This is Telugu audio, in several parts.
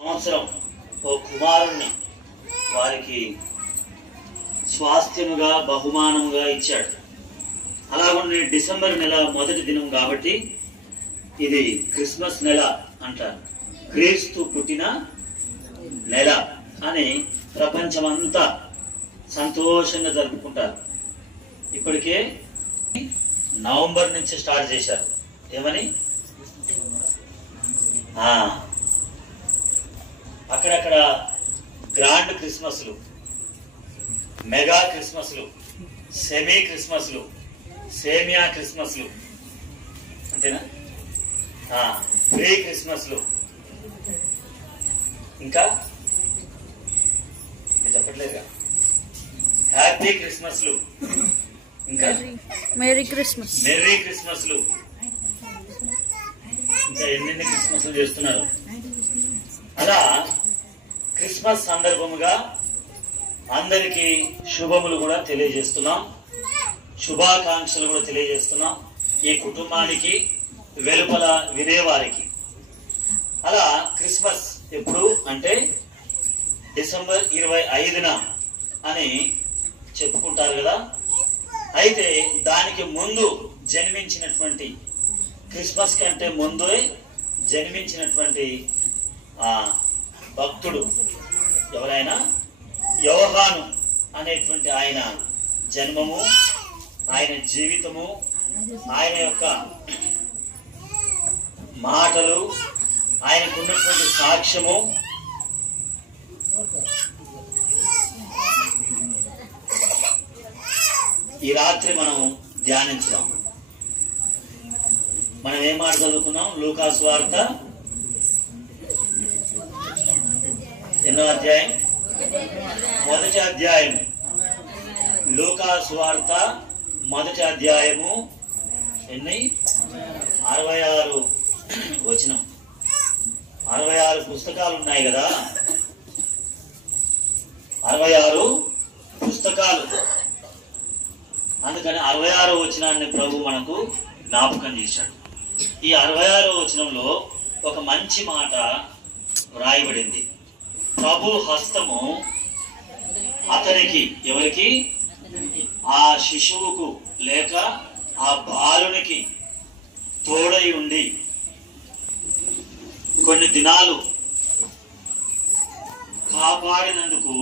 సంవత్సరం ఓ కుమారుణ్ణి వారికి స్వాస్థ్యముగా బహుమానముగా ఇచ్చాడు. అలాగే డిసెంబర్ నెల మొదటి దినం కాబట్టి ఇది క్రిస్మస్ నెల అంటారు. క్రీస్తు పుట్టిన నెల అని ప్రపంచమంతా సంతోషంగా జరుపుకుంటారు. ఇప్పటికే నవంబర్ నుంచి స్టార్ట్ చేశారు. ఏమని అక్కడక్కడ గ్రాండ్ క్రిస్మస్లు, మెగా క్రిస్మస్లు, సెమీ క్రిస్మస్లు, సేమియా క్రిస్మస్లు, అంతేనా, ప్రీ క్రిస్మస్లు, ఇంకా మీరు చెప్పట్లేదుగా హ్యాపీ క్రిస్మస్లు, ఇంకా మెరీ క్రిస్మస్లు, ఇంకా ఎన్నెన్ని క్రిస్మస్లు చేస్తున్నారు. అలా క్రిస్మస్ సందర్భముగా అందరికీ శుభములు కూడా తెలియజేస్తున్నాం, శుభాకాంక్షలు కూడా తెలియజేస్తున్నాం ఈ కుటుంబానికి, వెలుపల వినేవారికి. అలా క్రిస్మస్ ఎప్పుడు అంటే డిసెంబర్ 25న అని చెప్పుకుంటారు కదా. అయితే దానికి ముందు జన్మించినటువంటి, క్రిస్మస్ కంటే ముందే జన్మించినటువంటి భక్తుడు ఎవరైనా యోహాను అనేటువంటి ఆయన జన్మము, ఆయన జీవితము, ఆయన యొక్క మాటలు, ఆయనకున్నటువంటి సాక్ష్యము ఈ రాత్రి మనం ధ్యానించుదాం. మనం ఏం మాట చదువుకున్నాం? లూకా సువార్త ఎన్నో అధ్యాయం? మొదటి అధ్యాయం. లూకా సువార్త మొదటి అధ్యాయము ఎన్ని? 66 వచనం. 66 పుస్తకాలు ఉన్నాయి కదా, 66 పుస్తకాలు. అందుకని 66 వచనాన్ని ప్రభు మనకు జ్ఞాపకం చేశాడు. ఈ 66 వచనంలో ఒక మంచి మాట వ్రాయబడింది. ప్రభు హస్తము అతనికి, ఎవరికి? ఆ శిశువుకు లేక ఆ బాలునికి తోడై ఉండి కొన్ని దినాలు కాపాడినందుకు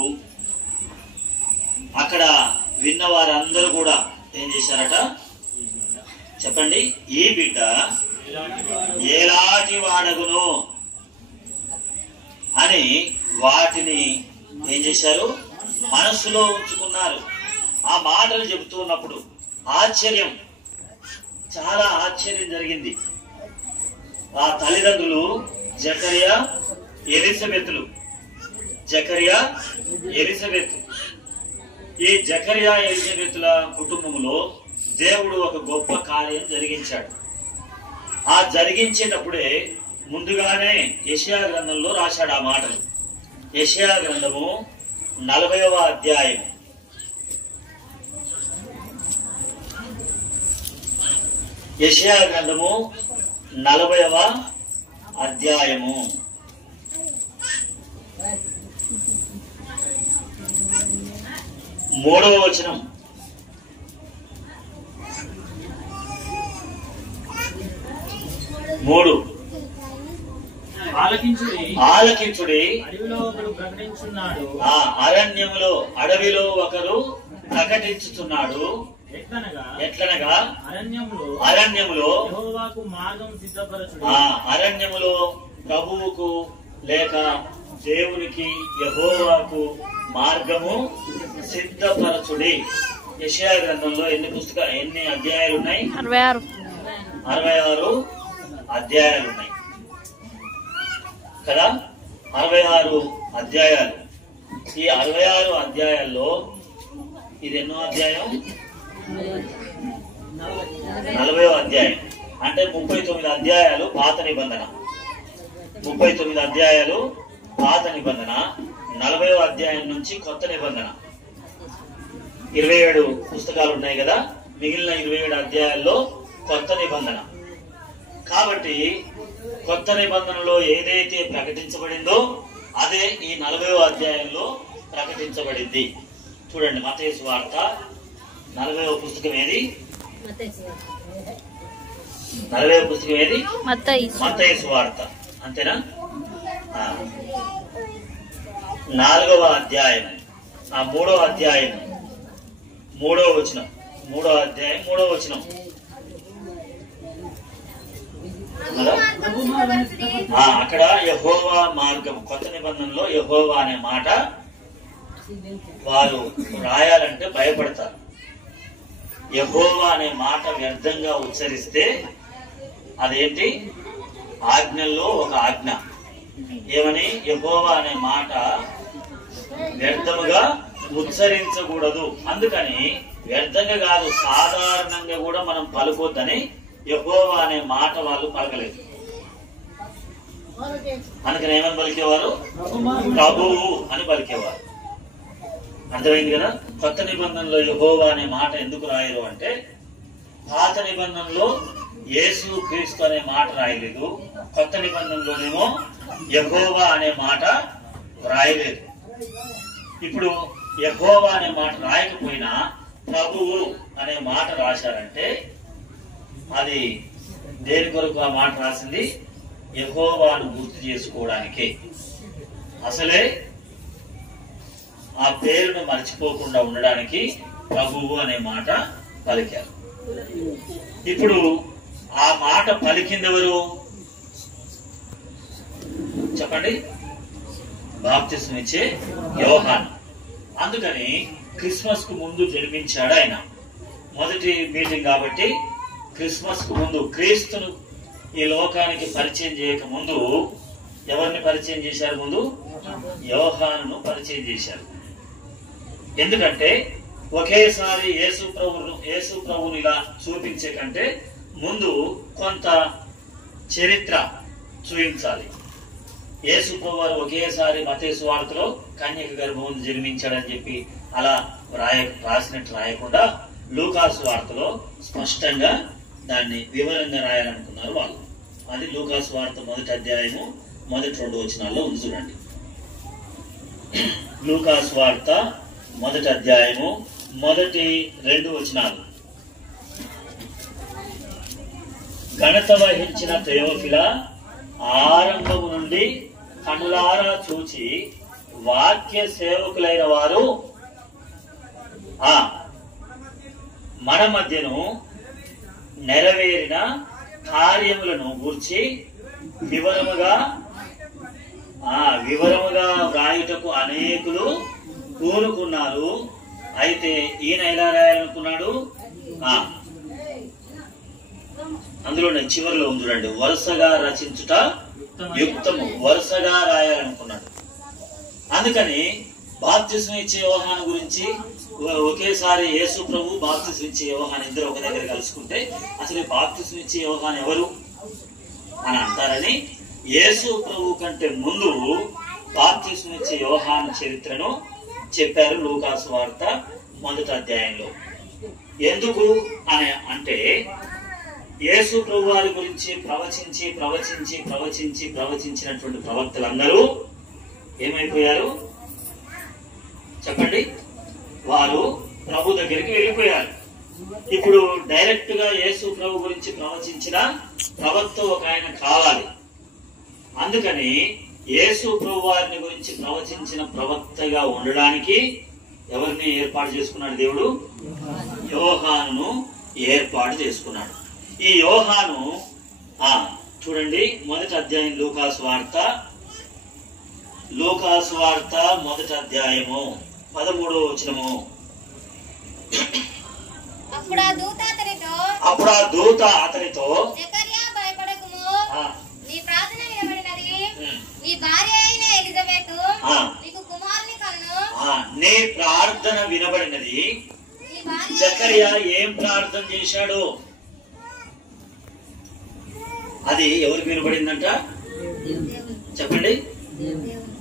అక్కడ విన్న వారందరూ కూడా ఏం చేశారట చెప్పండి? ఈ బిడ్డ ఎలాంటి వాడగును అని వాటిని ఏం చేశారు? మనస్సులో ఉంచుకున్నారు. ఆ మాటలు చెబుతూ ఉన్నప్పుడు ఆశ్చర్యం, చాలా ఆశ్చర్యం జరిగింది. ఆ తల్లిదండ్రులు జకరియా ఎలిజబెత్. ఈ జకరియా ఎలిజబెత్ల కుటుంబంలో దేవుడు ఒక గొప్ప కార్యం జరిగించాడు. ఆ జరిగించేటప్పుడే ముందుగానే యెషయా గ్రంథంలో రాశాడు ఆ మాటలు. యెషయా గ్రంథము 40వ అధ్యాయం. యెషయా గ్రంథము 40వ అధ్యాయము 3వ వచనం. ఆలకించుడి, అడవిలో ఒకరు ప్రకటించుతున్నాడు. ఎట్లనగా అరణ్యములో ప్రభువుకు లేక దేవునికి, యెహోవాకు మార్గము సిద్ధపరచుడి. యెషయా గ్రంథంలో ఎన్ని అధ్యాయాలు ఉన్నాయి? 66 అధ్యాయాలు ఉన్నాయి కదా. 66 అధ్యాయాలు. ఈ 66 అధ్యాయాల్లో ఇది ఎన్నో అధ్యాయం? 40వ అధ్యాయం. అంటే 39 అధ్యాయాలు పాత నిబంధన, 39 అధ్యాయాలు పాత నిబంధన, 40వ అధ్యాయం నుంచి కొత్త నిబంధన. 27 పుస్తకాలు ఉన్నాయి కదా, మిగిలిన 27 అధ్యాయాల్లో కొత్త నిబంధన. కాబట్టి కొత్త నిబంధనలో ఏదైతే ప్రకటించబడిందో అదే ఈ 40వ అధ్యాయంలో ప్రకటించబడింది. చూడండి, మత్తయి సువార్త 40వ పుస్తకం ఏది? 40వ పుస్తకం ఏది? మత్తయి సువార్త, అంతేనా? 4వ అధ్యాయం, 3వ అధ్యాయం 3వ వచనం, 3వ అధ్యాయం 3వ వచనం. అక్కడ యెహోవా మార్గం, కొత్త నిబంధనలో యెహోవా అనే మాట వారు రాయాలంటే భయపడతారు. యెహోవా అనే మాట వ్యర్థంగా ఉచ్చరిస్తే అదేంటి? ఆజ్ఞల్లో ఒక ఆజ్ఞ. ఏమని? యెహోవా అనే మాట వ్యర్థముగా ఉచ్చరించకూడదు. అందుకని వ్యర్థంగా కాదు, సాధారణంగా కూడా మనం పలుకోద్దని యెహోవా అనే మాట వాళ్ళు పలకలేదు. అందుకని ఏమని పలికేవారు? ప్రభువు అని పలికేవారు. అర్థమైంది కదా? కొత్త నిబంధనలో యెహోవా అనే మాట ఎందుకు రాయరు అంటే, పాత నిబంధనలో యేసు క్రీస్తు అనే మాట రాయలేదు, కొత్త నిబంధనలోనేమో యెహోవా అనే మాట రాయలేదు. ఇప్పుడు యెహోవా అనే మాట రాయకపోయినా ప్రభువు అనే మాట రాశారంటే అది దేని కొరకు ఆ మాట రాసింది? యెహోవాను గుర్తు చేసుకోవడానికి. అసలే ఆ పేరును మర్చిపోకుండా ఉండడానికి ప్రభువు అనే మాట పలికారు. ఇప్పుడు ఆ మాట పలికిందెవరు చెప్పండి? బాప్తిస్మం ఇచ్చే యోహాను. అందుకని క్రిస్మస్ కు ముందు జన్మించాడు ఆయన. మొదటి మీటింగ్ కాబట్టి క్రిస్మస్ కు ముందు, క్రీస్తును ఈ లోకానికి పరిచయం చేయక ముందు ఎవరిని పరిచయం చేశారు? ముందు యోహానును పరిచయం చేశారు. ఎందుకంటే ఒకేసారి యేసు ప్రభువుని ఇలా చూపించే కంటే ముందు కొంత చరిత్ర చూపించాలి. యేసు ప్రభు వారు ఒకేసారి మత్తయి సువార్తలో కన్యక గర్భం జన్మించాడని చెప్పి అలా రాసినట్టు రాయకుండా లూకా సువార్తలో స్పష్టంగా దాన్ని వివరంగా రాయాలనుకున్నారు వాళ్ళు. అది లూకా సువార్త 1వ అధ్యాయము 1-2 వచనాల్లో ఉంది. చూడండి, లూకా సువార్త 1వ అధ్యాయము 1-2 వచనాలు. ఘనత వహించిన తెయోఫిల, ఆరంభము నుండి కనులారా చూచి వాక్య సేవకులైన వారు మన మధ్యను నెరవేరిన కార్యములను గూర్చి వివరముగా వ్రాయుటకు అనేకులు పూనుకున్నారు. అయితే ఈయన ఎలా రాయాలనుకున్నాడు? అందులో చివరిలో ఉంది చూడండి, వరుసగా రచించుట యుక్తము, వరుసగా రాయాలనుకున్నాడు. అందుకని బాప్తిస్మం ఇచ్చే యోహాను గురించి ఒకేసారి యేసు ప్రభు, బాప్తిస్మం ఇచ్చే యోహాను ఇద్దరు ఒక దగ్గర కలుసుకుంటే అసలు బాప్తిస్మం ఇచ్చే యోహాను ఎవరు అని అంటారని యేసు ప్రభు కంటే ముందు బాప్తిస్మం ఇచ్చే యోహాను చరిత్రను చెప్పారు లూకా సువార్త 1వ అధ్యాయంలో. ఎందుకు అని అంటే, యేసు ప్రభు వారి గురించి ప్రవచించినటువంటి ప్రవక్తలందరూ ఏమైపోయారు చెప్పండి? వారు ప్రభు దగ్గరికి వెళ్ళిపోయారు. ఇప్పుడు డైరెక్ట్ గా యేసు ప్రభు గురించి ప్రవచించిన ప్రవక్త ఒక ఆయన కావాలి. అందుకని యేసు ప్రభు వారిని గురించి ప్రవచించిన ప్రవక్తగా ఉండడానికి ఎవరిని ఏర్పాటు చేసుకున్నాడు? దేవుడు యోహానును ఏర్పాటు చేసుకున్నాడు. ఈ యోహాను చూడండి, 1వ అధ్యాయం లూకా సువార్త 1వ అధ్యాయము 13వ వచనము. అప్పుడు ఆ దూత అతనితో జకర్యా భయపడకుము, నీ ప్రార్థన వినబడినది, నీ భార్య అయిన ఎలిజబెతు నీకు కుమారుని కనును. నీ ప్రార్థన వినబడినది. జకర్యా ఏం ప్రార్థన చేశాడు? అది ఎవరికి వినబడిందంట చెప్పండి?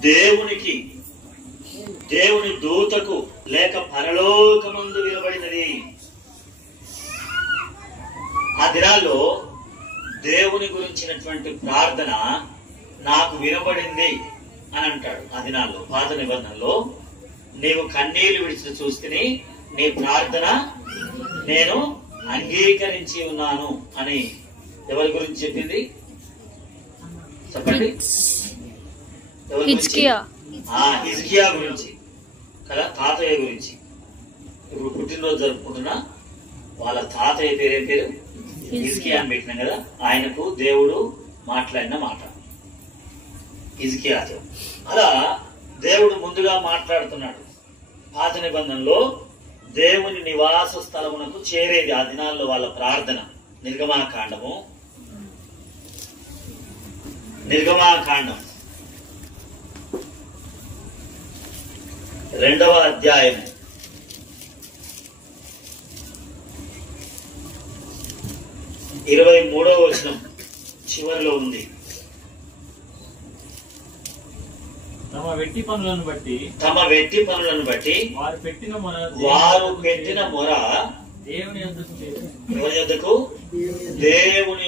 దేవునికి, దేవుని దూతకు లేక పరలోకమందు వినబడినది. ఆ దినాల్లో దేవుని గురించినటువంటి ప్రార్థన నాకు వినబడింది అని అంటాడు. ఆ దినాల్లో పాత నిబంధనలో నీవు కన్నీళ్లు విడిచి చూస్తేని నీ ప్రార్థన నేను అంగీకరించి ఉన్నాను అని ఎవరి గురించి చెప్పింది చెప్పండి? ఎవరి గురించి? హిజ్కియా గురించి కదా, తాతయ్య గురించి. ఇప్పుడు పుట్టినరోజు జరుపుకుంటున్న వాళ్ళ తాతయ్య పేరేం పేరు? హిజ్కియా అని పెట్టినాం కదా. ఆయనకు దేవుడు మాట్లాడిన మాట హిజ్కియాతో. అలా దేవుడు ముందుగా మాట్లాడుతున్నాడు. పాత నిబంధనలో దేవుని నివాస స్థలమునకు చేరేది ఆ దినాల్లో వాళ్ళ ప్రార్థన. నిర్గమాకాండం 2వ అధ్యాయం 23వ వచనం చివరిలో ఉంది. తమ వెట్టి పనులను బట్టి వారు పెట్టిన మొర దేవుని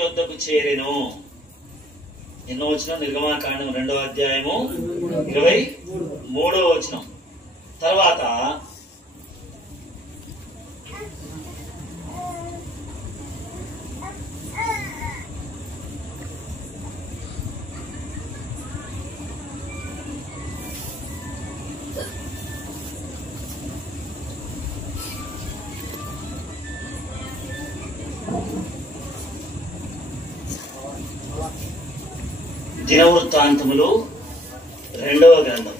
యొద్దకు చేరెను. ఎన్నో వచనం? నిర్గమాకాండం 2వ అధ్యాయము 23వ వచనం. తర్వాత దినవృత్తాంతములు 2వ గ్రంథం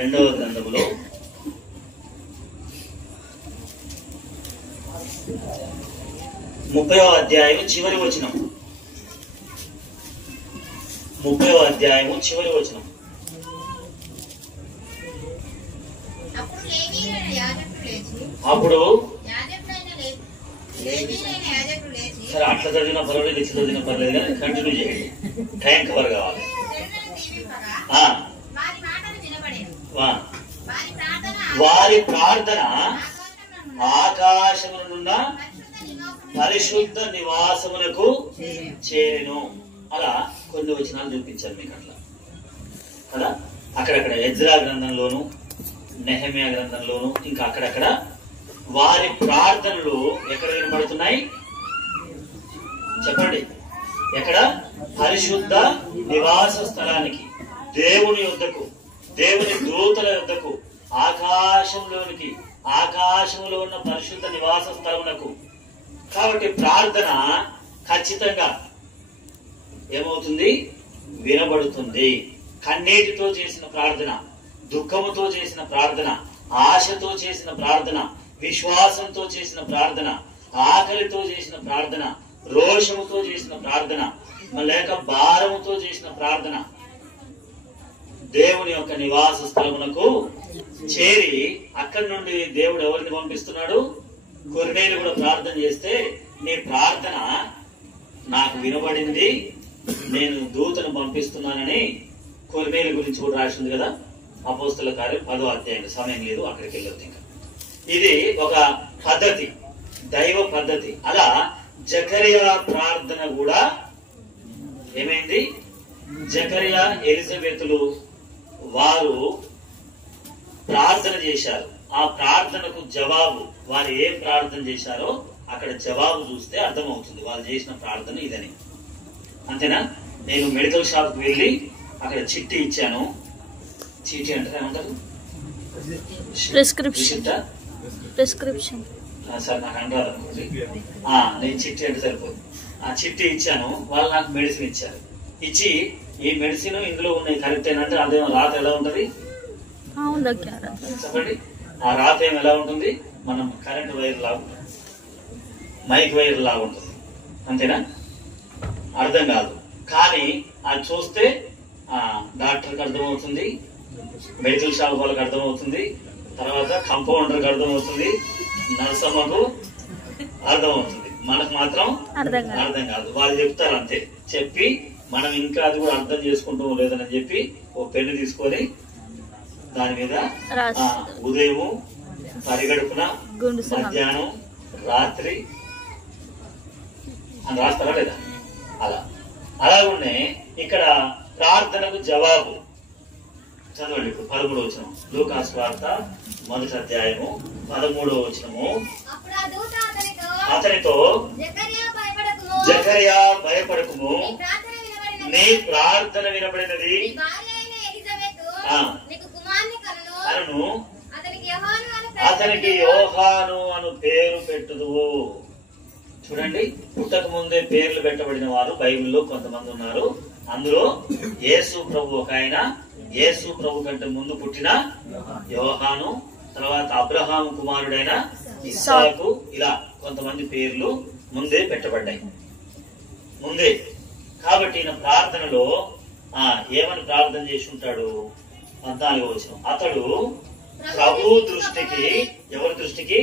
2వ గ్రంథములో 30వ అధ్యాయం చివరి వచనం. 30వ అధ్యాయము చివరి వచనం. అప్పుడు సరే అట్లా చదివినా పర్వాలేదు, ఇట్లా చదివినా పర్లేదు, కానీ కంటిన్యూ చేయండి. టైం కవర్ కావాలి. వారి ప్రార్థన ఆకాశమునున్న పరిశుద్ధ నివాసమునకు చేరెను. అలా కొన్ని వచనాలు చూపించాను మీకు అట్లా కదా. అక్కడక్కడ ఎజ్రా గ్రంథంలోను, నెహెమియా గ్రంథంలోను, ఇంకా అక్కడక్కడ వారి ప్రార్థనలు ఎక్కడ వినపడుతున్నాయి చెప్పండి? ఎక్కడ? పరిశుద్ధ నివాస స్థలానికి, దేవుని యొద్దకు, దేవుని దూతల యొద్దకు, ఆకాశంలోనికి, ఆకాశంలో ఉన్న పరిశుద్ధ నివాస స్థలమునకు. కాబట్టి ప్రార్థన ఖచ్చితంగా ఏమవుతుంది? వినబడుతుంది. కన్నీటితో చేసిన ప్రార్థన, దుఃఖముతో చేసిన ప్రార్థన, ఆశతో చేసిన ప్రార్థన, విశ్వాసంతో చేసిన ప్రార్థన, ఆకలితో చేసిన ప్రార్థన, రోషముతో చేసిన ప్రార్థన, లేక భారముతో చేసిన ప్రార్థన దేవుని యొక్క నివాస స్థలమునకు చేరి అక్కడి నుండి దేవుడు ఎవరిని పంపిస్తున్నాడు? కొర్నేలు కూడా ప్రార్థన చేస్తే నీ ప్రార్థన నాకు వినబడింది, నేను దూతను పంపిస్తున్నానని కొర్నేలు గురించి కూడా రాసింది కదా అపోస్తల కార్యం 10వ అధ్యాయం. సమయం లేదు, అక్కడికి వెళ్ళొద్దు. ఇంకా ఇది ఒక పద్ధతి, దైవ పద్ధతి. అలా జకరియా ప్రార్థన కూడా ఏమైంది? జకరియా ఎలిజబెతులు వారు ప్రార్థన చేశారు. ఆ ప్రార్థనకు జవాబు, వారు ఏం ప్రార్థన చేశారో అక్కడ జవాబు చూస్తే అర్థమవుతుంది వాళ్ళు చేసిన ప్రార్థన ఇదని. అంతేనా? నేను మెడికల్ షాప్ కు వెళ్ళి అక్కడ చిట్టి ఇచ్చాను. చీటీ అంటే ఏమంటారు? ప్రిస్క్రిప్షన్. సార్ నాకు అంటారు అనుకోండి. నేను చిట్టి అంటే సరిపోదు. ఆ చిట్టి ఇచ్చాను, వాళ్ళు నాకు మెడిసిన్ ఇచ్చారు. ఇచ్చి ఈ మెడిసిన్ ఇందులో ఉన్నాయి కరెక్ట్ ఏంటంటే అదే రాత ఎలా ఉంటది చెప్పండి? ఆ రాత ఏం ఎలా ఉంటుంది? మనం కరెంట్ వైర్ లాగా ఉంటుంది, మైక్ వైర్ లాగా ఉంటుంది. అంతేనా? అర్థం కాదు. కానీ అది చూస్తే డాక్టర్కి అర్థమవుతుంది, మెడికల్ షాప్ వాళ్ళకి అర్థమవుతుంది, తర్వాత కంపౌండర్కి అర్థమవుతుంది, నర్సమ్మకు అర్థమవుతుంది, మనకు మాత్రం అర్థం కాదు. వాళ్ళు చెప్తారు అంతే. చెప్పి మనం ఇంకా అది కూడా అర్థం చేసుకుంటాం లేదని చెప్పి ఓ పెన్ను తీసుకొని దాని మీద ఉదయం, పరిగడుపున, మధ్యాహ్నం, రాత్రి అని రాస్తారా లేదా? అలాగే ఇక్కడ ప్రార్థనకు జవాబు చదవండి. ఇప్పుడు 13వ వచనం, లూకాసు వార్త 1వ అధ్యాయము 13వ వచనము. అతనితో జకర్యా భయపడకుము, నీ ప్రార్థన వినబడినది, అను అతనికి యోహాను అను పేరు పెట్టుదువు. చూడండి, పుట్టక ముందే పేర్లు పెట్టబడిన వారు బైబిల్లో కొంతమంది ఉన్నారు. అందులో యేసు ప్రభు ఒక ఆయన, యేసు ప్రభు కంటే ముందు పుట్టిన యోహాను, తర్వాత అబ్రహాము కుమారుడైన ఇస్సాకు, ఇలా కొంతమంది పేర్లు ముందే పెట్టబడ్డాయి. ముందే. కాబట్టి ఈయన ప్రార్థనలో ఏమని ప్రార్థన చేసి ఉంటాడు? 14వ వచనం, అతడు ప్రభు దృష్టికి, ఎవరి దృష్టికి?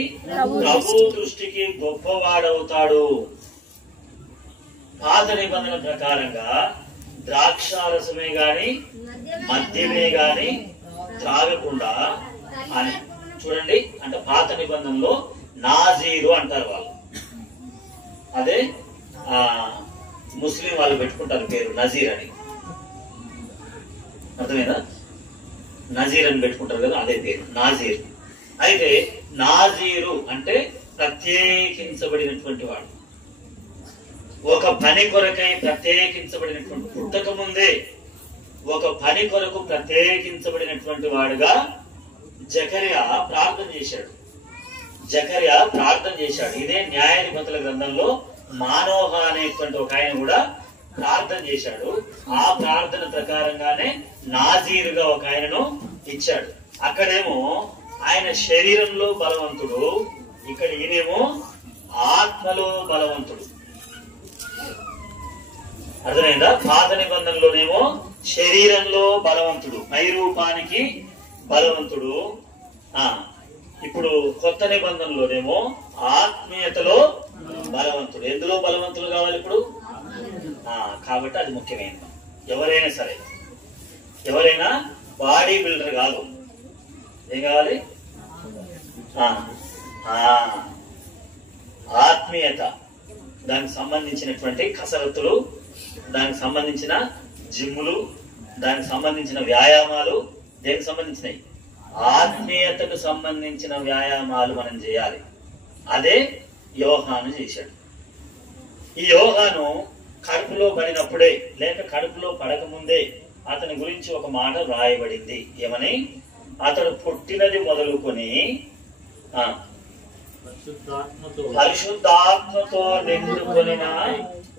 ప్రభు దృష్టికి గొప్పవాడవుతాడు. పాత నిబంధన ప్రకారంగా ద్రాక్షారసమే గాని మద్యమే గాని త్రాగకుండా అని చూడండి. అంటే పాత నిబంధనలో నాజీరు అంటారు వాళ్ళు. అదే ముస్లిం వాళ్ళు పెట్టుకుంటారు పేరు నజీర్ అని. అర్థమైందా? నజీర్ అని పెట్టుకుంటారు కదా, అదే పేరు నాజీర్. అయితే నాజీరు అంటే ప్రత్యేకించబడినటువంటి వాడు, ఒక పని కొరకై ప్రత్యేకించబడినటువంటి, పుట్టక ముందే ఒక పని కొరకు ప్రత్యేకించబడినటువంటి వాడుగా జకర్యా ప్రార్థన చేశాడు. ఇదే న్యాయాధిపతుల గ్రంథంలో మానోహ అనేటువంటి ఒక ఆయన కూడా ప్రార్థన చేశాడు. ఆ ప్రార్థన ప్రకారంగానే నాజీరుగా ఒక ఆయనను ఇచ్చాడు. అక్కడేమో ఆయన శరీరంలో బలవంతుడు, ఇక్కడ ఈయనేమో ఆత్మలో బలవంతుడు. అర్థమైందా? పాత నిబంధనలోనేమో శరీరంలో బలవంతుడు, పైరూపానికి బలవంతుడు. ఇప్పుడు కొత్త నిబంధనలోనేమో ఆత్మీయతలో బలవంతుడు. ఎందులో బలవంతులు కావాలి ఇప్పుడు? కాబట్టి అది ముఖ్యమైనది. ఎవరైనా సరే, ఎవరైనా బాడీ బిల్డర్ కాదు, ఏం కావాలి? ఆత్మీయత, దానికి సంబంధించినటువంటి కసరత్తులు, దానికి సంబంధించిన జిమ్ములు, దానికి సంబంధించిన వ్యాయామాలు, దేనికి సంబంధించినవి? ఆత్మీయతకు సంబంధించిన వ్యాయామాలు మనం చేయాలి. అదే యోహాను చేశాడు. ఈ యోహాను కడుపులో పడినప్పుడే, లేక కడుపులో పడకముందే అతని గురించి ఒక మాట వ్రాయబడింది. ఏమని? అతడు పుట్టినది మొదలుకొని పరిశుద్ధాత్మతో నిండుకొనిన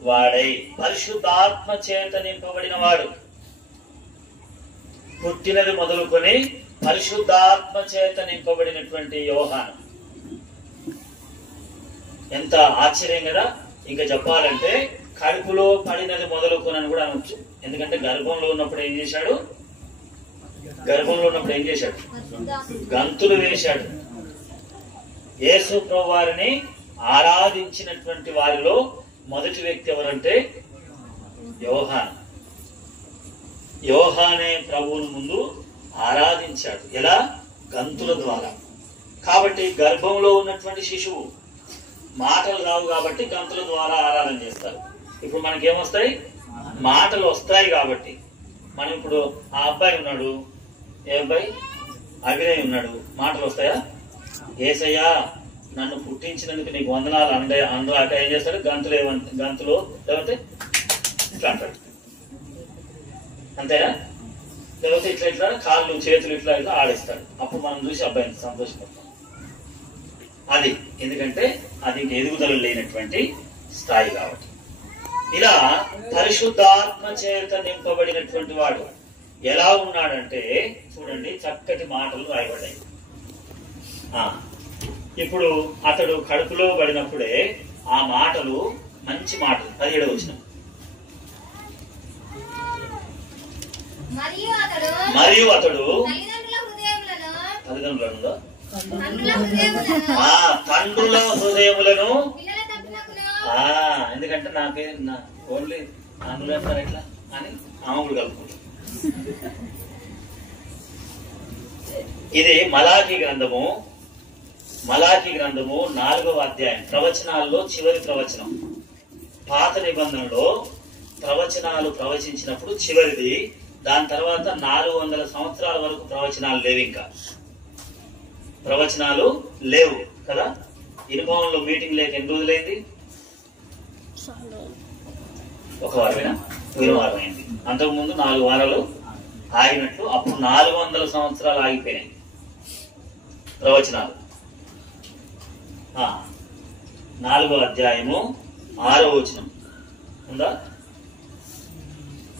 వాడై, పరిశుద్ధాత్మ చేత నింపబడిన వాడు. పుట్టినది మొదలుకొని పరిశుద్ధాత్మ చేత నింపబడినటువంటి యోహాను. ఎంత ఆశ్చర్యం కదా! ఇంకా చెప్పాలంటే కడుపులో పడినది మొదలుకొని కూడా అనొచ్చు. ఎందుకంటే గర్భంలో ఉన్నప్పుడు ఏం చేశాడు? గంతులు వేశాడు. యేసు ప్రభు వారిని ఆరాధించినటువంటి వారిలో మొదటి వ్యక్తి ఎవరంటే యోహానే ప్రభువును ముందు ఆరాధించాడు. ఎలా? గంతుల ద్వారా. కాబట్టి గర్భంలో ఉన్నటువంటి శిశువు మాటలు రావు కాబట్టి గంతుల ద్వారా ఆరాధన చేస్తారు. ఇప్పుడు మనకేమొస్తాయి? మాటలు వస్తాయి. కాబట్టి మనం ఇప్పుడు ఆ అబ్బాయి ఉన్నాడు, ఏ అబ్బాయి? అభినయ్ ఉన్నాడు. మాటలు వస్తాయా? యేసయ్యా నన్ను పుట్టించినందుకు నీకు వందనాలు అనరాక ఏం చేస్తాడు? గంతులు లేకపోతే ఇట్లా అంటాడు, అంతేనా? లేకపోతే ఇట్లా కాళ్ళు చేతులు ఇట్లా ఆడిస్తాడు. అప్పుడు మనం చూసి అబ్బాయిని సంతోషపడతాం. అది ఎందుకంటే అది ఎదుగుదల లేనటువంటి స్థాయి కాబట్టి. ఇలా పరిశుద్ధాత్మ చేత నింపబడినటువంటి వాడు ఎలా ఉన్నాడంటే చూడండి, చక్కటి మాటలు రాయబడ్డాయి. ఇప్పుడు అతడు కడుపులో పడినప్పుడే ఆ మాటలు మంచి మాటలు. 17వ వచనం, మరియు అతడు తండ్రుల హృదయములను ఎందుకంటే నా పేరు నా ఓన్లీ అందులో వేస్తారు ఎట్లా అని ఆమె కూడా కలుపుకుంటాం. ఇది మలాఖీ గ్రంథము 4వ అధ్యాయం ప్రవచనాల్లో చివరి ప్రవచనం. పాత నిబంధనలో ప్రవచనాలు ప్రవచించినప్పుడు చివరిది. దాని తర్వాత 400 సంవత్సరాల వరకు ప్రవచనాలు లేవు. ఇంకా ప్రవచనాలు లేవు కదా. ఇనుభవంలో మీటింగ్ లేక ఎన్ని రోజులైంది? ఒక వారమేనా? పోయిన వారం అయింది. అంతకుముందు 4 వారాలు ఆగినట్లు. అప్పుడు 400 సంవత్సరాలు ఆగిపోయినాయి ప్రవచనాలు. 4వ అధ్యాయము 6వ వచనం ఉందా?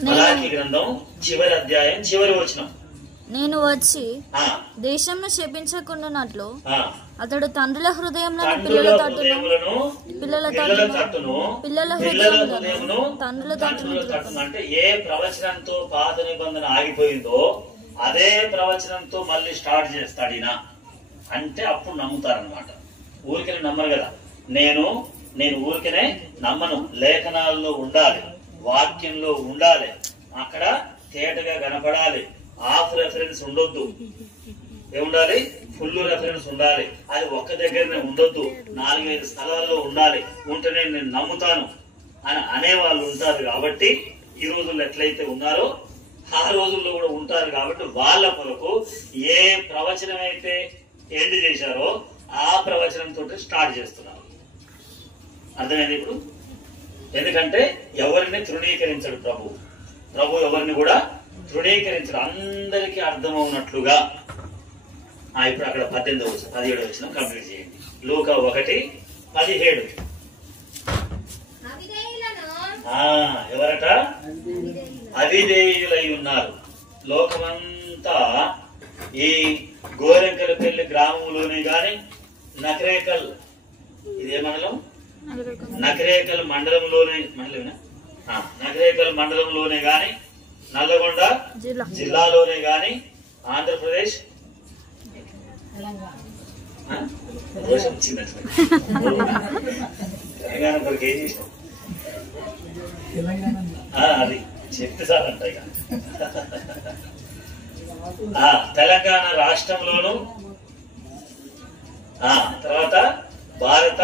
మలాఖీ గ్రంథం చివరి అధ్యాయం చివరి వచనం. నేను వచ్చి దేశంను శపించకుండానట్లు అతడు తండ్రుల హృదయంలో పిల్లల హృదయమును తండ్రుల తట్టును. అంటే ఏ ప్రవచనంతో పాత నిబంధన ఆగిపోయిందో అదే ప్రవచనంతో మళ్ళీ స్టార్ట్ చేస్తాడు ఈయన అంటే అప్పుడు నమ్ముతారనమాట. ఊరికనే నమ్మరు కదా. నేను ఊరికనే నమ్మను. లేఖనాల్లో ఉండాలి, వాక్యంలో ఉండాలి, అక్కడ తేటగా కనపడాలి. హాఫ్ రెఫరెన్స్ ఉండొద్దు. ఏముండాలి? ఫుల్ రెఫరెన్స్ ఉండాలి. అది ఒక్క దగ్గరనే ఉండొద్దు, 4-5 స్థలాల్లో ఉండాలి. ఉంటేనే నేను నమ్ముతాను అని అనేవాళ్ళు ఉంటారు. కాబట్టి ఈ రోజుల్లో ఎట్లయితే ఉన్నారో ఆ రోజుల్లో కూడా ఉంటారు. కాబట్టి వాళ్ళ కొరకు ఏ ప్రవచనం అయితే ఎండ్ చేశారో ఆ ప్రవచనంతో స్టార్ట్ చేస్తున్నారు. అర్థమైంది ఇప్పుడు? ఎందుకంటే ఎవరిని తృణీకరించడు ప్రభు ఎవరిని కూడా తృణీకరించడు. అందరికీ అర్థమవునట్లుగా. ఇప్పుడు అక్కడ 17వ వచనం కంప్లీట్ చేయండి. లూకా 1:17. ఎవరట? అవిధేయులై ఉన్నారు. లోకమంతా ఈ గోరెంకలపల్లి గ్రామంలోనే గాని నకరేకల్, ఇదే మండలం, నకరేకల్ మండలంలోనే గాని, నల్లగొండ జిల్లాలోనే గాని, ఆంధ్రప్రదేశ్ తెలంగాణ కొరకు ఏం చేసినాం అది చెప్తే సార్ అంట. ఇక తెలంగాణ రాష్ట్రంలోను, తర్వాత భారత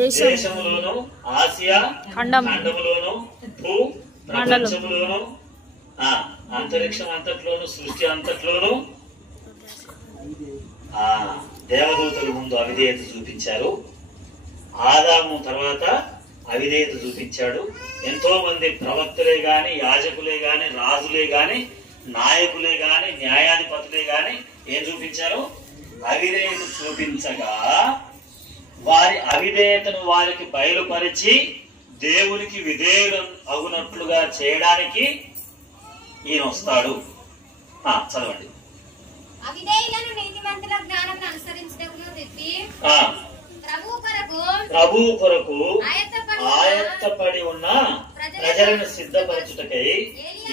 దేశంలోను, ఆసియా ఖండములోను, భూ ప్రపంచంలోను, అంతరిక్షం అంతట్లోను, సృష్టి అంతట్లోను దేవదూతల ముందు అవిధేయత చూపించారు. ఆదాము తర్వాత అవిధేయత చూపించాడు. ఎంతో మంది ప్రవక్తలే గాని, యాజకులే గాని, రాజులే గాని, నాయకులే గాని, న్యాయాధిపతులే గాని ఏం చూపించారు? అవిధేయత చూపించగా వారి అవిధేయతను వారికి బయలుపరిచి దేవునికి విధేయులు అవునట్లుగా చేయడానికి ఈయన వస్తాడు. చదవండి. అవిధేయులను నీతిమంతుల జ్ఞానమును అనుసరించుటకును తిప్పి ప్రభువు కొరకు ఆయత్తపడి ఉన్న ప్రజలను సిద్ధపరచుటకై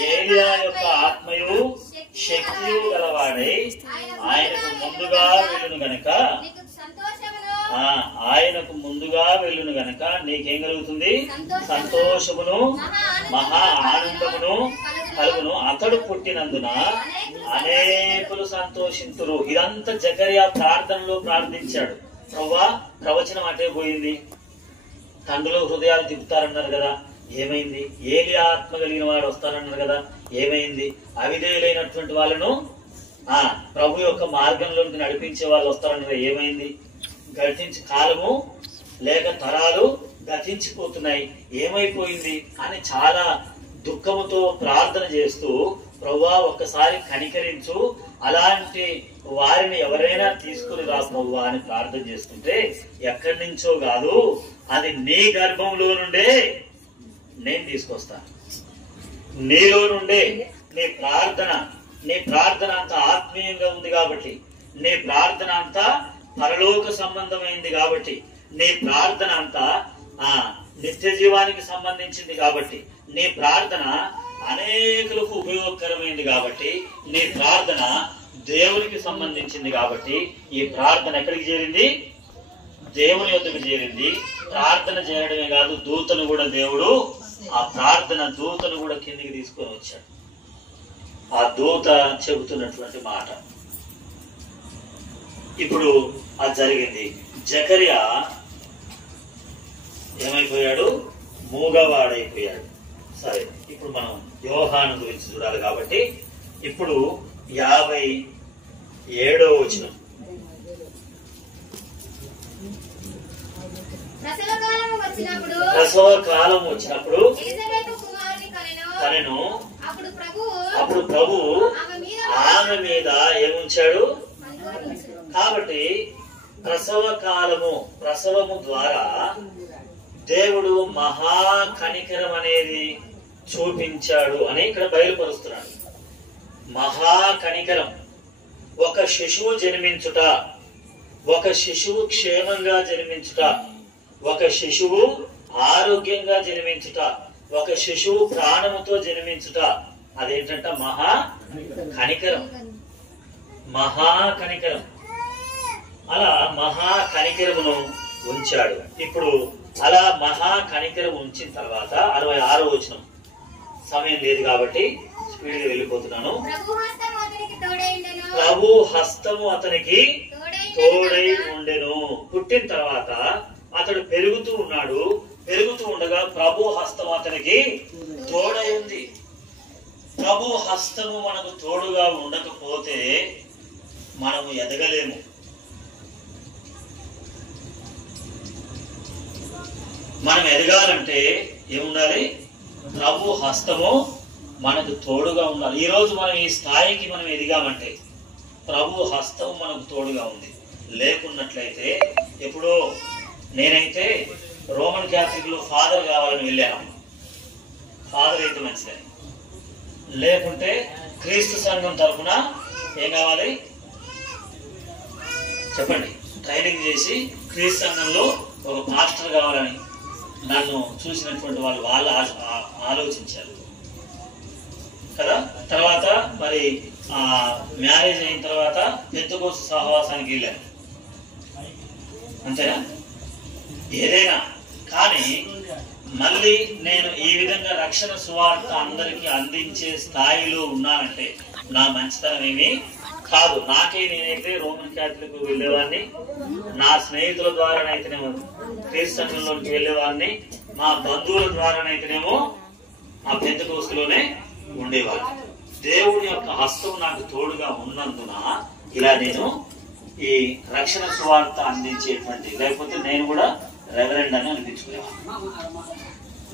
ఏలియా యొక్క ఆత్మయు శక్తియు గలవాడై ఆయనకు ముందుగా వెళ్ళును గనక నీకేం కలుగుతుంది? సంతోషమును మహా ఆనందమును కలుగును. అతడు పుట్టినందున అనేకులు సంతోషింతురు. ఇదంతా జకరియా ప్రార్థనలో ప్రార్థించాడు. ప్రభువా, ప్రవచనం అటే పోయింది, తండ్రుల హృదయాలు తిప్పుతారన్నారు కదా, ఏమైంది? ఏలియా ఆత్మ కలిగిన వాడు వస్తారన్నారు కదా, ఏమైంది? అవిధేయులైనటువంటి వాళ్ళను ప్రభు యొక్క మార్గంలోకి నడిపించే వాళ్ళు వస్తారన్నారు, ఏమైంది? కాలము లేక తరాలు గతించిపోతున్నాయి, ఏమైపోయింది అని చాలా దుఃఖముతో ప్రార్థన చేస్తూ, ప్రభువా ఒక్కసారి కనికరించు, అలాంటి వారిని ఎవరైనా తీసుకుని రా ప్రభువా అని ప్రార్థన చేస్తుంటే, ఎక్కడి నుంచో కాదు, అది నీ గర్భంలో నుండే నేను తీసుకొస్తాను. నీలో నుండే నీ ప్రార్థన అంతా ఆత్మీయంగా ఉంది కాబట్టి, నీ ప్రార్థన అంతా పరలోక సంబంధమైంది కాబట్టి, నీ ప్రార్థన అంతా నిత్య జీవానికి సంబంధించింది కాబట్టి, నీ ప్రార్థన అనేకులకు ఉపయోగకరమైంది కాబట్టి, నీ ప్రార్థన దేవునికి సంబంధించింది కాబట్టి, ఈ ప్రార్థన ఎక్కడికి చేరింది? దేవుని యొద్దకు చేరింది. ప్రార్థన చేయడమే కాదు, దూతను కూడా దేవుడు ఆ ప్రార్థన దూతను కూడా కిందికి తీసుకొని వచ్చాడు. ఆ దూత చెబుతున్నటువంటి మాట. ఇప్పుడు అది జరిగింది. జకరియా ఏమైపోయాడు? మూగవాడైపోయాడు. సరే, ఇప్పుడు మనం యోహాను గురించి చూడాలి కాబట్టి ఇప్పుడు 57వ వచనం. ప్రసవ కాలం వచ్చినప్పుడు కనెను. అప్పుడు ప్రభు ఆమె మీద ఏముంచాడు? కాబట్టి ప్రసవ కాలము, ప్రసవము ద్వారా దేవుడు మహా కనికరం అనేది చూపించాడు అని ఇక్కడ బయలుపరుస్తున్నాడు. మహా కనికరం. ఒక శిశువు జన్మించుట, ఒక శిశువు క్షేమంగా జన్మించుట, ఒక శిశువు ఆరోగ్యంగా జన్మించుట, ఒక శిశువు ప్రాణముతో జన్మించుట, అదేంటంట? మహా కనికరం. మహా కనికరం. అలా మహా కనికరమును ఉంచాడు. ఇప్పుడు అలా మహా కనికరం ఉంచిన తర్వాత 66వ వచనం. సమయం లేదు కాబట్టి స్పీడ్గా వెళ్ళిపోతున్నాను. ప్రభు హస్తము అతనికి తోడై ఉండెను. పుట్టిన తర్వాత అతడు పెరుగుతూ ఉన్నాడు. పెరుగుతూ ఉండగా ప్రభు హస్తము అతనికి తోడై ఉంది. ప్రభు హస్తము మనకు తోడుగా ఉండకపోతే మనము ఎదగలేము. మనం ఎదగాలంటే ఏముండాలి? ప్రభు హస్తము మనకు తోడుగా ఉండాలి. ఈ రోజు మనం ఈ స్థాయికి మనం ఎదిగామంటే ప్రభు హస్తం మనకు తోడుగా ఉంది. లేకున్నట్లయితే ఎప్పుడో నేనైతే రోమన్ క్యాథలిక్ లో ఫాదర్ కావాలని వెళ్ళాను. ఫాదర్ అయితే మంచిదని. లేకుంటే క్రీస్తు సంఘం తరఫున ఏం కావాలి చెప్పండి? ట్రైనింగ్ చేసి క్రీస్తు సంఘంలో ఒక పాస్టర్ కావాలని నన్ను చూసినటువంటి వాళ్ళు ఆలోచించారు కదా. తర్వాత మరి మ్యారేజ్ అయిన తర్వాత పెద్దకోసు సహవాసానికి వెళ్ళాను. అంతేనా? ఏదైనా కానీ మళ్ళీ నేను ఈ విధంగా రక్షణ సువార్త అందరికీ అందించే స్థాయిలో ఉన్నానంటే నా మంచితనం ఏమీ కాదు. నాకే నేనైతే రోమన్ క్యాథలిక్ వెళ్ళేవాడిని, నా స్నేహితుల ద్వారానైతేనేమో క్రీస్తు సంఘంలోకి వెళ్ళేవాడిని, మా బంధువుల ద్వారానైతేనేమో ఆ పెద్దకోస్తులోనే ఉండేవాడిని. దేవుడి యొక్క హస్తం నాకు తోడుగా ఉన్నందున ఇలా నేను ఈ రక్షణ సువార్త అందించేటువంటి, లేకపోతే నేను కూడా రెవరెండ్ అని అనిపించుకునేవాడిని,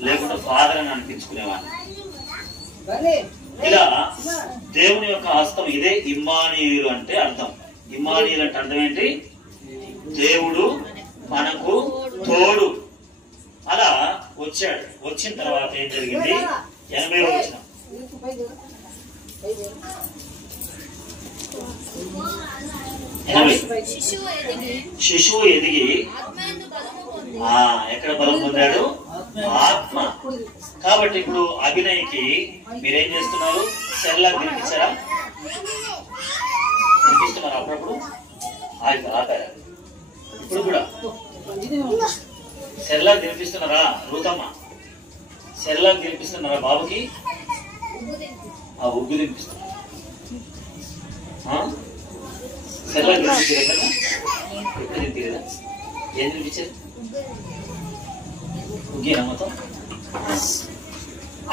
లేకుంటే ఫాదర్ అని అనిపించుకునేవాడిని. ఇలా దేవుని యొక్క హస్తం ఇదే ఇమ్మానుయేలు అంటే అర్థం. ఇమ్మానుయేలు అంటే అర్థం ఏంటి? దేవుడు మనకు తోడు. అలా వచ్చాడు. వచ్చిన తర్వాత ఏం జరిగింది? 80వ వచనం. శిశువు ఎదిగి ఎక్కడ బలం పొందాడు? ఆత్మ. కాబట్టి ఇప్పుడు అభినయ్కి మీరేం చేస్తున్నారు? సెర్లాక్ తినిపించారా? తినిపిస్తున్నారు అప్పుడప్పుడు. ఆపారా? ఇప్పుడు కూడా సెర్లాక్ తినిపిస్తున్నారా? రూతమ్మ సెర్లాక్ తినిపిస్తున్నారా బాబుకి? ఆ ఉగ్గు తినిపిస్తున్నారు. సెర్లాక్ తినిపించారు ఎక్కడ? ఎక్కడ తినిపించలేదా? ఏం తినిపించారు? ఉగ్గేనా మొత్తం?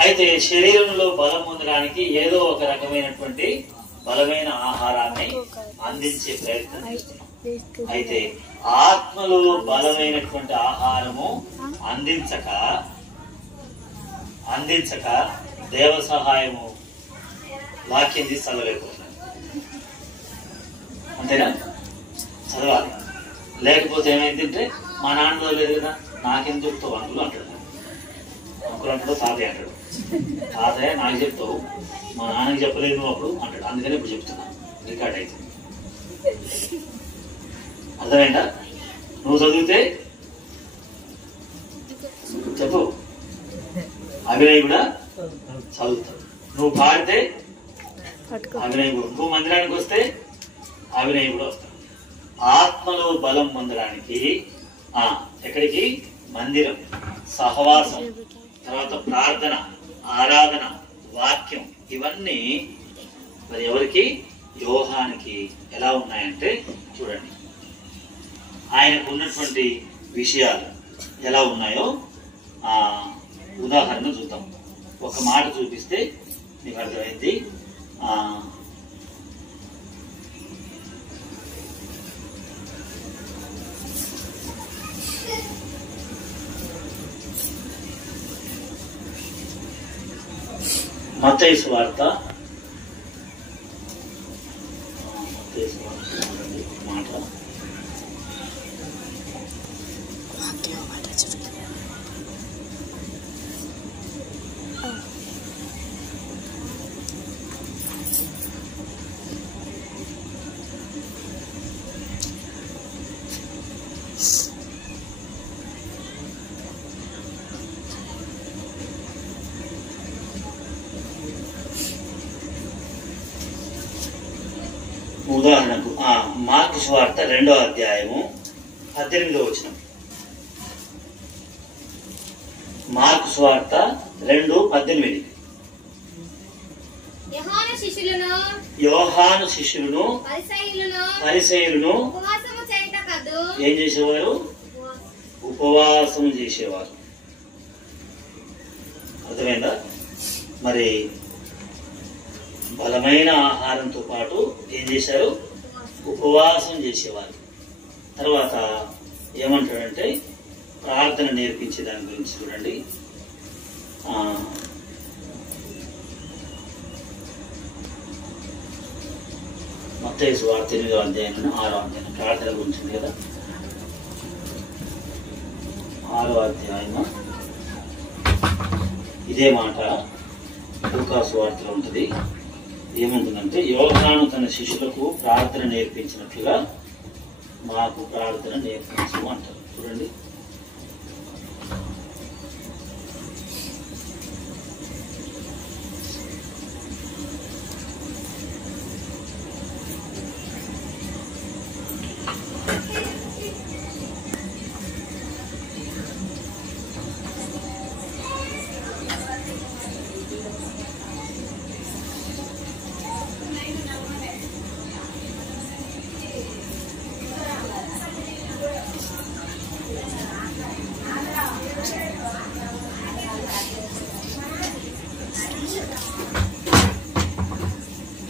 అయితే శరీరంలో బలం పొందడానికి ఏదో ఒక రకమైనటువంటి బలమైన ఆహారాన్ని అందించే ప్రయత్నం చేస్తున్నాం. అయితే ఆత్మలో బలమైనటువంటి ఆహారము అందించక దేవ సహాయము వాక్యం తీసి చదవలేకపోతున్నాం. అంతేనా? చదవాలి. లేకపోతే ఏమైందంటే మా నాన్న చదవలేదు కదా, నాకేం చెప్తావు అంకులు అంటాడు. అంకులు అంటాడు, తాతయ్య అంటాడు. తాతయ్య నాకు చెప్తావు, మా నాన్నకి చెప్పలేదు నువ్వు అప్పుడు అంటాడు. అందుకని ఇప్పుడు చెప్తున్నా, రికార్డ్ అవుతుంది. అర్థమైందా? నువ్వు చదివితే చెప్పు, అభినయ్ కూడా చదువుతాడు. నువ్వు పాడితే అభినయ్ కూడా, నువ్వు మందిరానికి వస్తే అభినయ్ కూడా వస్తాడు. ఆత్మలో బలం పొందడానికి ఎక్కడికి? మందిరం, సహవాసం, తర్వాత ప్రార్థన, ఆరాధన, వాక్యం, ఇవన్నీ మరి ఎవరికి? యోహానికి ఎలా ఉన్నాయంటే చూడండి, ఆయనకు ఉన్నటువంటి విషయాలు ఎలా ఉన్నాయో ఉదాహరణ చూద్దాం. ఒక మాట చూపిస్తే మీకు అర్థమైంది. మత్తయి సువార్త మాట ఉదాహరణకు మార్కు సువార్త 2వ అధ్యాయము 18వ వచనం. మార్కు సువార్త 2:18. యోహాను శిష్యులను పరిసయ్యులను ఏం చేసేవారు? ఉపవాసం చేసేవారు. అర్థమైందా? మరి బలమైన ఆహారంతో పాటు ఏం చేశారు? ఉపవాసం చేసేవారు. తర్వాత ఏమంటాడంటే ప్రార్థన నేర్పించే దాని గురించి చూడండి. మత్తయి సువార్త 8వ అధ్యాయం 6వ అధ్యాయం ప్రార్థన గురించి ఉంది కదా. 6వ అధ్యాయం ఇదే మాట లూకా సువార్తలో ఉంటుంది. ఏముంటుందంటే, యోహాను తన శిష్యులకు ప్రార్థన నేర్పించినట్లుగా మాకు ప్రార్థన నేర్పించు అంటారు. చూడండి,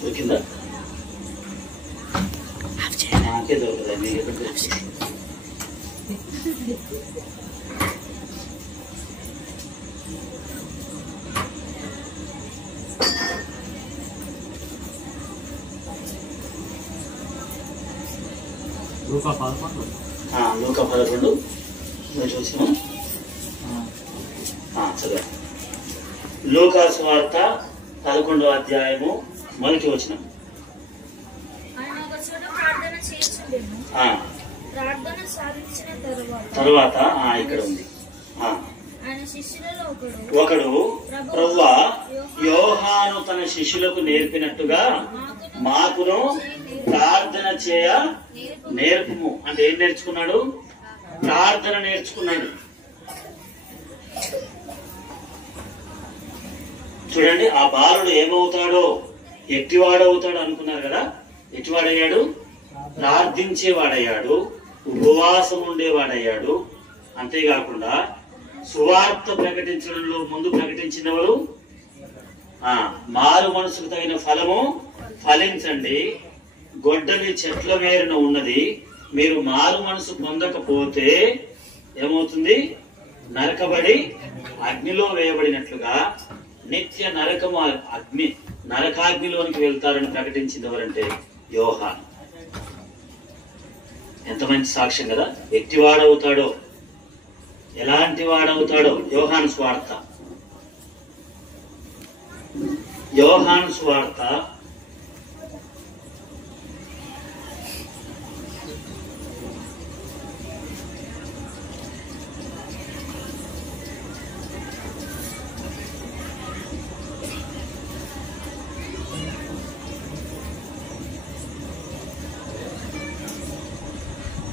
దొరికిందా? నాకే దొరకదా? మీకు ఎక్కడ దొరికింది? లూకా 11 మేము చూసినాం. చదువు. లూకా సువార్త 11వ అధ్యాయము 1వ వచనం. తర్వాత ఇక్కడ ఉంది. ఒకడు ప్రభువా, యోహాను తన శిష్యులకు నేర్పినట్టుగా మాకును ప్రార్థన చేయ నేర్పుము. అంటే ఏం నేర్చుకున్నాడు? ప్రార్థన నేర్చుకున్నాడు. చూడండి, ఆ బాలుడు ఏమవుతాడో, ఎట్టివాడవుతాడు అనుకున్నారు కదా. ఎట్టివాడయ్యాడు? ప్రార్థించేవాడయ్యాడు, ఉపవాసం ఉండేవాడయ్యాడు. అంతేకాకుండా సువార్త ప్రకటించడంలో ముందు ప్రకటించినవారు మారు మనసుకు తగిన ఫలము ఫలించండి, గొడ్డలి చెట్ల వేరున ఉన్నది, మీరు మారు మనసు పొందకపోతే ఏమవుతుంది? నరకబడి అగ్నిలో వేయబడినట్లుగా నిత్య నరకము నరకాగ్నిలోనికి వెళ్తారని ప్రకటించింది ఎవరంటే యోహాను. ఎంత మంచి సాక్ష్యం కదా. ఎట్టి వాడవుతాడో, ఎలాంటి వాడవుతాడో యోహాను స్వార్త. యోహాను స్వార్త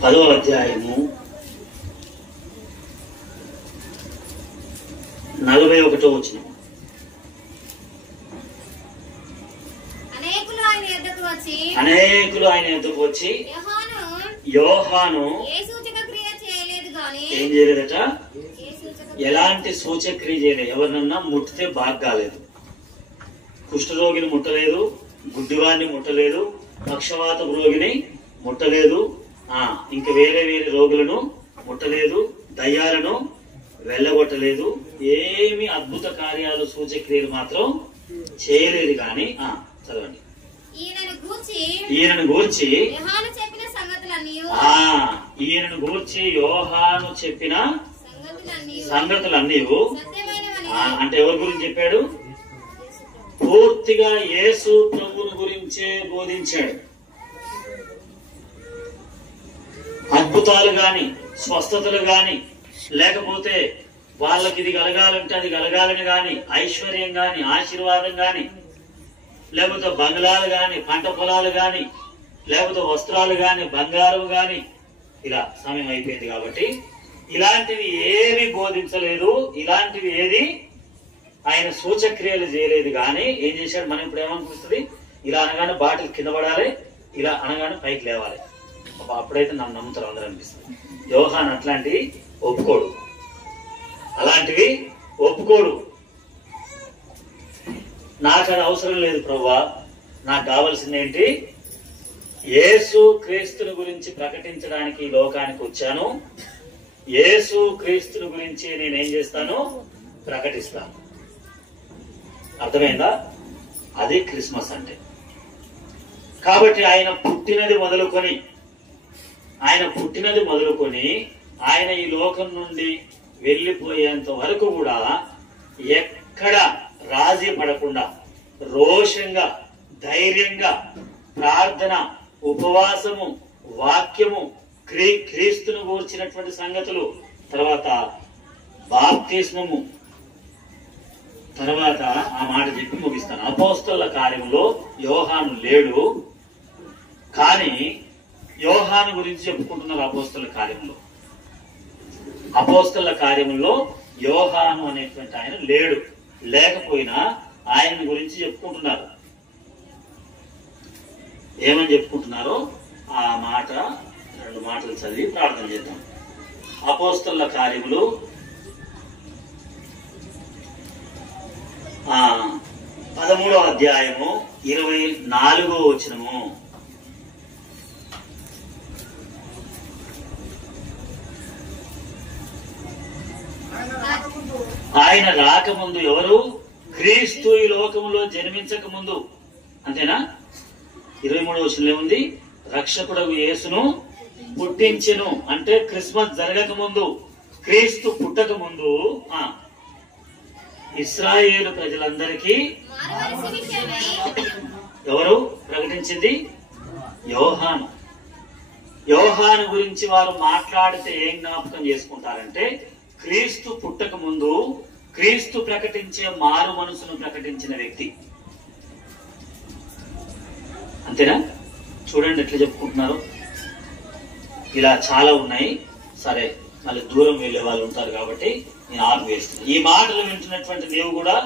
10వ అధ్యాయము 1వ వచనం. అనేకులు ఆయన యొద్దకు వచ్చి యోహాను ఏం చేయలేదట? ఎలాంటి సూచక్రియ చేయలేదు. ఎవరినన్నా ముట్టితే బాగా కాలేదు. కుష్ఠరోగిని ముట్టలేదు, గుడ్డివాడిని ముట్టలేదు, పక్షవాత రోగిని ముట్టలేదు, ఇంకా వేరే వేరే రోగులను ముట్టలేదు, దయ్యాలను వెళ్ళగొట్టలేదు. ఏమి అద్భుత కార్యాలు సూచక్రియలు మాత్రం చేయలేదు. కానీ చదవండి. ఈయనను గూర్చి యోహాను చెప్పిన సంగతులన్నీ అంటే ఎవరి గురించి చెప్పాడు? పూర్తిగా యేసు ప్రభువుని గురించే బోధించాడు. అద్భుతాలు గాని, స్వస్థతలు గాని, లేకపోతే వాళ్ళకి ఇది కలగాలంటే అది కలగాలని గాని, ఐశ్వర్యం గాని, ఆశీర్వాదం గాని, లేకపోతే బంగ్లాలు గాని, పంట పొలాలు గాని, లేకపోతే వస్త్రాలు గాని, బంగారం గాని, ఇలా సమయం అయిపోయింది కాబట్టి ఇలాంటివి ఏవి బోధించలేదు. ఇలాంటివి ఏది ఆయన సూచక్రియలు చేయలేదు. కానీ ఏం చేశాడు? మనం ఇప్పుడు ఏమనిపిస్తుంది? ఇలా అనగానే బాటిల్ కింద పడాలి, ఇలా అనగానే పైకి లేవాలి. అప్పుడైతే నన్ను నమ్ముతారు అందరూ అనిపిస్తుంది. యోహాన్ అట్లాంటివి ఒప్పుకోడు, అలాంటివి ఒప్పుకోడు. నాకు అది అవసరం లేదు ప్రభువా, నాకు కావాల్సింది ఏంటి? యేసు క్రీస్తుని గురించి ప్రకటించడానికి ఈ లోకానికి వచ్చాను. యేసు క్రీస్తుని గురించి నేనేం చేస్తాను? ప్రకటిస్తాను. అర్థమైందా? అది క్రిస్మస్ అంటే. కాబట్టి ఆయన పుట్టినది మొదలుకొని ఆయన ఈ లోకం నుండి వెళ్ళిపోయేంత వరకు కూడా ఎక్కడ రాజీ పడకుండా రోషంగా, ధైర్యంగా ప్రార్థన, ఉపవాసము, వాక్యము, క్రీస్తును గూర్చినటువంటి సంగతులు, తర్వాత బాప్తిస్మము, తర్వాత ఆ మాట చెప్పి ముగిస్తాను. అపోస్తలుల కార్యంలో యోహాను లేడు, కానీ యోహాను గురించి చెప్పుకుంటున్నారు. అపోస్తలుల కార్యంలో యోహాను అనేటువంటి ఆయన లేడు. లేకపోయినా ఆయన గురించి చెప్పుకుంటున్నారు. ఏమని చెప్పుకుంటున్నారో ఆ మాట 2 మాటలు చదివి ప్రార్థన చేద్దాం. అపోస్తలుల కార్యములు 13వ అధ్యాయము 24వ వచనము. ఆయన రాకముందు ఎవరు? క్రీస్తు ఈ లోకములో జన్మించక ముందు. అంతేనా? 23వ వచనంలో ఉంది, రక్షకుడగు యేసును పుట్టించెను. అంటే క్రిస్మస్ జరగక ముందు, క్రీస్తు పుట్టక ముందు ఇశ్రాయేలు ప్రజలందరికీ ఎవరు ప్రకటించింది? యోహాను. యోహాను గురించి వారు మాట్లాడితే ఏం జ్ఞాపకం చేసుకుంటారంటే, క్రీస్తు పుట్టక ముందు క్రీస్తు ప్రకటించే మారు మనసును ప్రకటించిన వ్యక్తి. అంతేనా? చూడండి ఎట్లా చెప్పుకుంటున్నారు. ఇలా చాలా ఉన్నాయి. సరే, మళ్ళీ దూరం వెళ్లే వాళ్ళు ఉంటారు కాబట్టి నేను ఆపివేస్తున్నాను. ఈ మాటలు వింటున్నటువంటి నీవు కూడా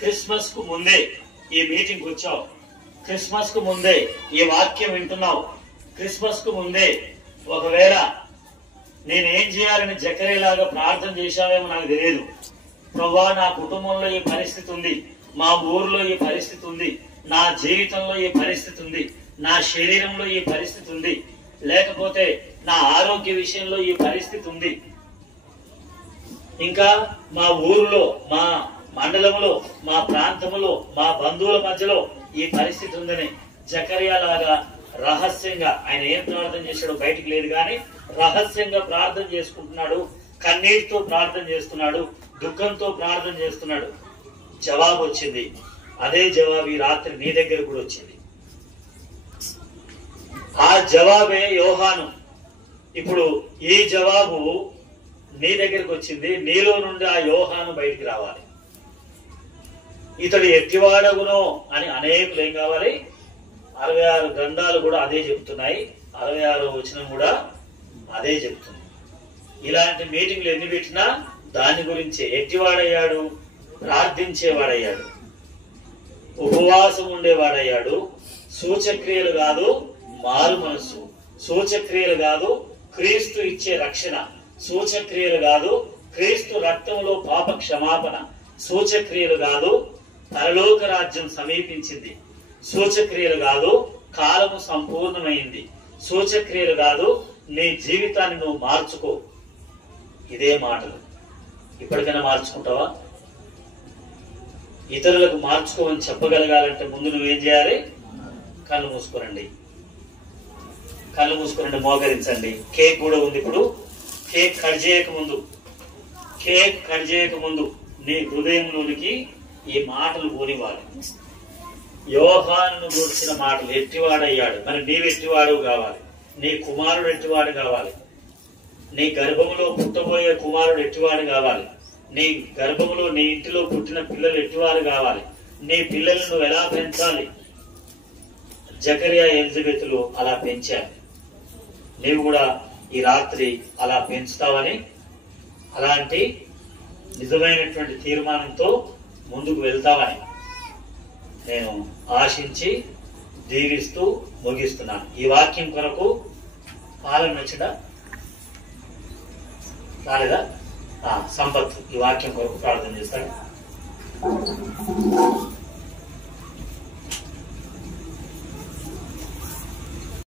క్రిస్మస్ కు ముందే ఈ మీటింగ్ వచ్చావు, క్రిస్మస్ కు ముందే ఈ వాక్యం వింటున్నావు, క్రిస్మస్ కు ముందే ఒకవేళ నేనేం చేయాలని జకరేలాగా ప్రార్థన చేశావేమో నాకు తెలియదు. ప్రభువా, నా కుటుంబంలో ఈ పరిస్థితి ఉంది, మా ఊర్లో ఈ పరిస్థితి ఉంది, నా జీవితంలో ఈ పరిస్థితి ఉంది, నా శరీరంలో ఈ పరిస్థితి ఉంది, లేకపోతే నా ఆరోగ్య విషయంలో ఈ పరిస్థితి ఉంది, ఇంకా మా ఊరిలో, మా మండలంలో, మా ప్రాంతంలో, మా బంధువుల మధ్యలో ఈ పరిస్థితి ఉందని జకరియా లాగా రహస్యంగా ఆయన ఏం ప్రార్థన చేశాడో బయటికి లేదు, కానీ రహస్యంగా ప్రార్థన చేసుకుంటున్నాడు, కన్నీటితో ప్రార్థన చేస్తున్నాడు, దుఃఖంతో ప్రార్థన చేస్తున్నాడు. జవాబు వచ్చింది. అదే జవాబు ఈ రాత్రి నీ దగ్గర కూడా వచ్చింది. ఆ జవాబే యోహాను. ఇప్పుడు ఈ జవాబు నీ దగ్గరికి వచ్చింది. నీలో నుండి ఆ యోహాను బయటికి రావాలి. ఇతడు ఎట్టివాడగునో అని అనేకులు ఏం కావాలి? 66 గ్రంథాలు కూడా అదే చెప్తున్నాయి. 66వ వచనం కూడా అదే చెప్తుంది. ఇలాంటి మీటింగ్లు ఎన్ని పెట్టినా దాని గురించే. ఎట్టివాడయ్యాడు? ప్రార్థించేవాడయ్యాడు, ఉపవాసం ఉండేవాడయ్యాడు. సూచక్రియలు కాదు మారు మనస్సు, సూచక్రియలు కాదు క్రీస్తు ఇచ్చే రక్షణ, సూచక్రియలు కాదు క్రీస్తు రక్తంలో పాప క్షమాపణ, సూచక్రియలు కాదు పరలోక రాజ్యం సమీపించింది, సూచక్రియలు కాదు కాలము సంపూర్ణమైంది, సూచక్రియలు కాదు నీ జీవితాన్ని నువ్వు మార్చుకో. ఇదే మాటలు. ఇప్పటికైనా మార్చుకుంటావా? ఇతరులకు మార్చుకోమని చెప్పగలగాలంటే ముందు నువ్వేం చేయాలి? కళ్ళు మూసుకోనండి, కళ్ళు మూసుకోనండి, మోకరించండి. కేక్ కూడా ఉంది. ఇప్పుడు కేక్ కట్ చేయక ముందు నీ హృదయంలోనికి ఈ మాటలు పోనివ్వాలి. యోహాను గురించిన మాటలు, ఎట్టివాడయ్యాడు, మరి నీవు ఎట్టివాడు కావాలి, నీ కుమారుడు ఎట్టివాడు కావాలి, నీ గర్భములో పుట్టబోయే కుమారుడు ఎట్టివాడు కావాలి, నీ గర్భములో నీ ఇంటిలో పుట్టిన పిల్లలు ఎట్టివారు కావాలి, నీ పిల్లలను నువ్వు ఎలా పెంచాలి. జకరియా ఎలిజబెతులు అలా పెంచారు. నీవు కూడా ఈ రాత్రి అలా పెంచుతావని, అలాంటి నిజమైనటువంటి తీర్మానంతో ముందుకు వెళ్తావని నేను ఆశించి దీవిస్తూ ముగిస్తున్నాను. ఈ వాక్యం కొరకు పాలన నచ్చడా రాలేదా? సంపత్ ఈ వాక్యం కొరకు ప్రార్థన చేస్తాడు.